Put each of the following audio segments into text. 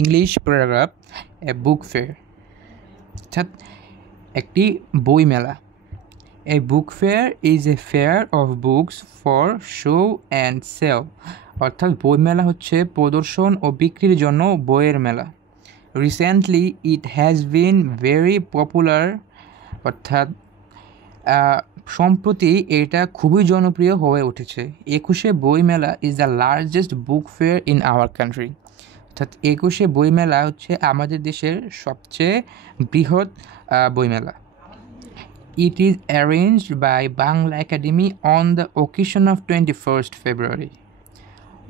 English paragraph a book fair অর্থাৎ একটি বই মেলা। A book fair is a fair of books for show and sale, অর্থাৎ বই মেলা হচ্ছে প্রদর্শন ও বিক্রির জন্য বইয়ের মেলা। Recently it has been very popular, অর্থাৎ সম্প্রতি এটা খুবই জনপ্রিয় হয়ে উঠেছে। 21শে বইমেলা is the largest book fair in our country, অর্থাৎ 21শে বইমেলা হচ্ছে আমাদের দেশের সবচেয়ে বৃহৎ বইমেলা। It is arranged by Bangla academy on the occasion of 21st February,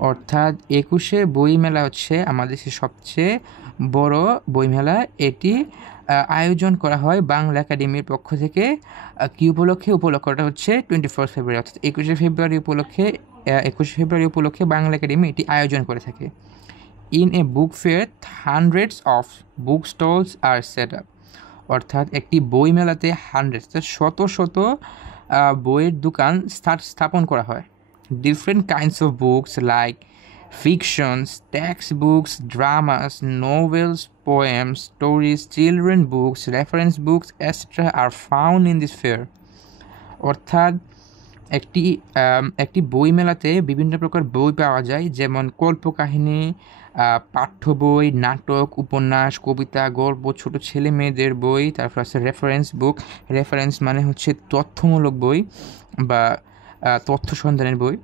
অর্থাৎ 21শে বইমেলা হচ্ছে আমাদের দেশের সবচেয়ে বড় বইমেলা। এটি আয়োজন করা হয় বাংলা একাডেমির পক্ষ থেকে। কী উপলক্ষে? উপলক্ষটা হচ্ছে 21st ফেব্রুয়ারি, অর্থাৎ 21শে ফেব্রুয়ারি উপলক্ষে বাংলা একাডেমি এটি আয়োজন করে থাকে। In a book fair hundreds of book stalls are set up, অর্থাৎ একটি বই মেলাতে শত শত বইয়ের দোকান স্থাপন করা হয়। Different kinds of books like fictions, textbooks, dramas, novels, poems, stories, children books, reference books, etc. are found in this fair. অর্থাৎ একটি বই মেলাতে বিভিন্ন প্রকার বই পাওয়া যায়, যেমন কল্পকাহিনী, পাঠ্য বই, নাটক, উপন্যাস, কবিতা, গল্প, ছোট ছেলে মেয়েদের বই। তারপর আছে রেফারেন্স বুক। রেফারেন্স মানে হচ্ছে তথ্যমূলক বই বা তথ্য সন্ধানের বই।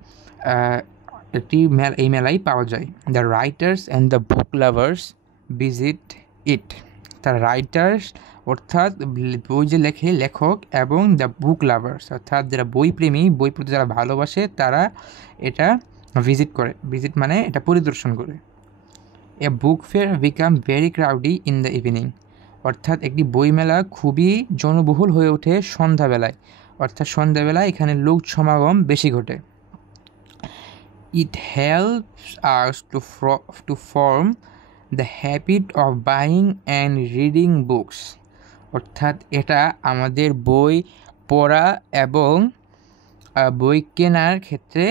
এই মেলায় পাওয়া যায়। The writers and the book lovers visit it, তার রাইটার্স অর্থাৎ বই যে লেখে লেখক, এবং দ্য বুক লাভার্স অর্থাৎ যারা বই প্রেমী, বই পড়তে যারা ভালোবাসে, তারা এটা ভিজিট করে। ভিজিট মানে এটা পরিদর্শন করে। A book fair become very crowdy in the evening, অর্থাৎ একটি বইমেলা খুবই জনবহুল হয়ে ওঠে সন্ধ্যাবেলায়, অর্থাৎ সন্ধ্যাবেলায় এখানে লোক সমাগম বেশি ঘটে। It helps us to form the habit of buying and reading books, অর্থাৎ এটা আমাদের বই পড়া এবং বই কেনার ক্ষেত্রে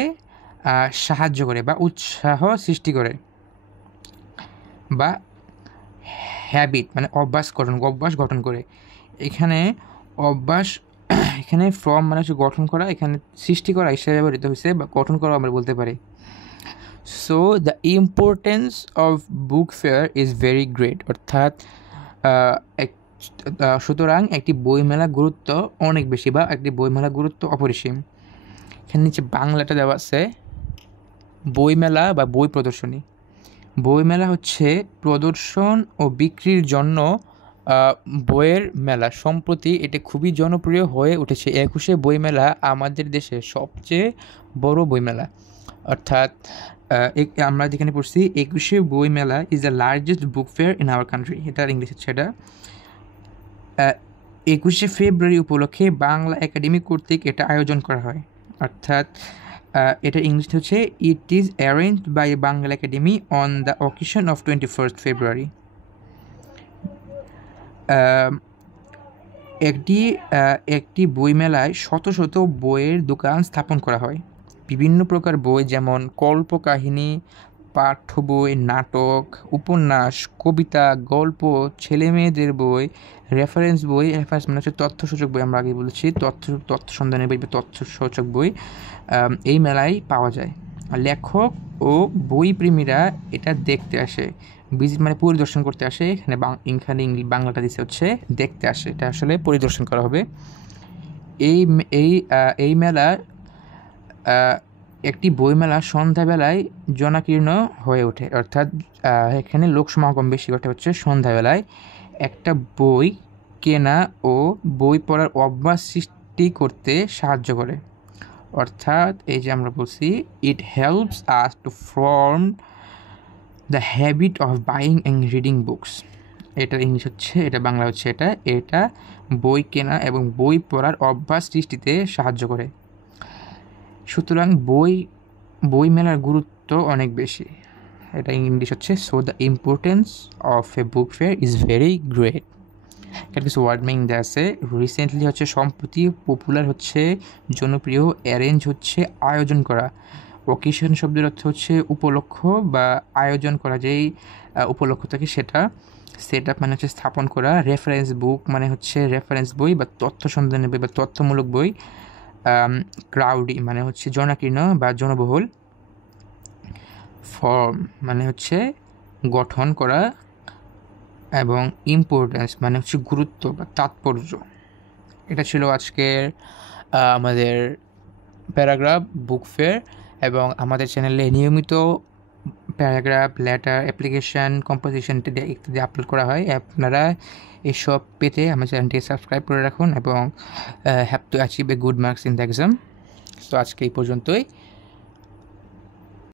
সাহায্য করে বা উৎসাহ সৃষ্টি করে, বা হ্যাবিট মানে অভ্যাস গঠন করে। এখানে ফর্ম মানে হচ্ছে গঠন করা, এখানে সৃষ্টি করা হিসেবে ব্যবহৃত হয়েছে, বা গঠন করা আমরা বলতে পারি। So the importance of book fair is very great, অর্থাৎ সুতরাং একটি বইমেলা গুরুত্ব অনেক বেশি, বা একটি বইমেলা গুরুত্ব অপরিসীম। এখানে নিচে বাংলাটা দেওয়া আছে। বইমেলা বা বই প্রদর্শনী। বইমেলা হচ্ছে প্রদর্শন ও বিক্রির জন্য বইয়ের মেলা। সম্প্রতি এটা খুবই জনপ্রিয় হয়ে উঠেছে। 21শে বইমেলা আমাদের দেশের সবচেয়ে বড় বইমেলা, অর্থাৎ আমরা যেখানে পড়ছি 21শে বইমেলা is the largest book fair in our country, এটার ইংলিশ হচ্ছে এটা। 21শে ফেব্রুয়ারি উপলক্ষে বাংলা একাডেমি কর্তৃক এটা আয়োজন করা হয়, অর্থাৎ এটা ইংলিশ হচ্ছে it is arranged by Bangla academy on the occasion of 21st February. একটি বইমেলায় শত শত বইয়ের দোকান স্থাপন করা হয়। বিভিন্ন প্রকার বই যেমন কল্পকাহিনী, পাঠ্য বই, নাটক, উপন্যাস, কবিতা, গল্প, ছেলে মেয়েদের বই, রেফারেন্স মানে হচ্ছে তথ্যসূচক বই, আমরা আগে বলেছি তথ্য সন্ধানের বই বা তথ্যসূচক বই এই মেলায় পাওয়া যায়। লেখক ও বই প্রেমীরা এটা দেখতে আসে, ভিজিট মানে পরিদর্শন করতে আসে। এখানে বাংলাটা দিচ্ছে হচ্ছে দেখতে আসে, এটা আসলে পরিদর্শন করা হবে। এই মেলা একটি বইমেলা সন্ধ্যাবেলায় জনাকীর্ণ হয়ে ওঠে, অর্থাৎ এখানে লোক সমাগম বেশি ঘটে হচ্ছে সন্ধ্যাবেলায়। একটা বই কেনা ও বই পড়ার অভ্যাস সৃষ্টি করতে সাহায্য করে, অর্থাৎ এই যে আমরা বলছি it helps us to form the habit of buying and reading books. এটার ইংলিশ হচ্ছে এটা, বাংলা হচ্ছে এটা বই কেনা এবং বই পড়ার অভ্যাস সৃষ্টিতে সাহায্য করে। সুতরাং বই মেলার গুরুত্ব অনেক বেশি, এটা ইংলিশ হচ্ছে so the importance of A book fair is very great. এটা কিছু ওয়ার্ড মিনিং দেওয়া আছে। রিসেন্টলি হচ্ছে সম্প্রতি, পপুলার হচ্ছে জনপ্রিয়, অ্যারেঞ্জ হচ্ছে আয়োজন করা, অকেশন শব্দের অর্থ হচ্ছে উপলক্ষ বা আয়োজন করা, যেই উপলক্ষ থাকে সেটা। সেট আপ মানে হচ্ছে স্থাপন করা। রেফারেন্স বুক মানে হচ্ছে রেফারেন্স বই বা তথ্য সন্ধানের বই বা তথ্যমূলক বই। ক্রাউডি মানে হচ্ছে জনাকীর্ণ বা জনবহুল। ফর্ম মানে হচ্ছে গঠন করা, এবং ইম্পর্টেন্স মানে হচ্ছে গুরুত্ব বা তাৎপর্য। এটা ছিল আজকের আমাদের প্যারাগ্রাফ বুক ফেয়ার, এবং আমাদের চ্যানেলে নিয়মিত প্যারাগ্রাফ, লেটার, অ্যাপ্লিকেশান, কম্পোজিশন ইত্যাদি আপলোড করা হয়। আপনারা এসব পেতে আমার চ্যানেলটি সাবস্ক্রাইব করে রাখুন এবং have to achieve a good marks in the exam. তো আজকে এই পর্যন্তই।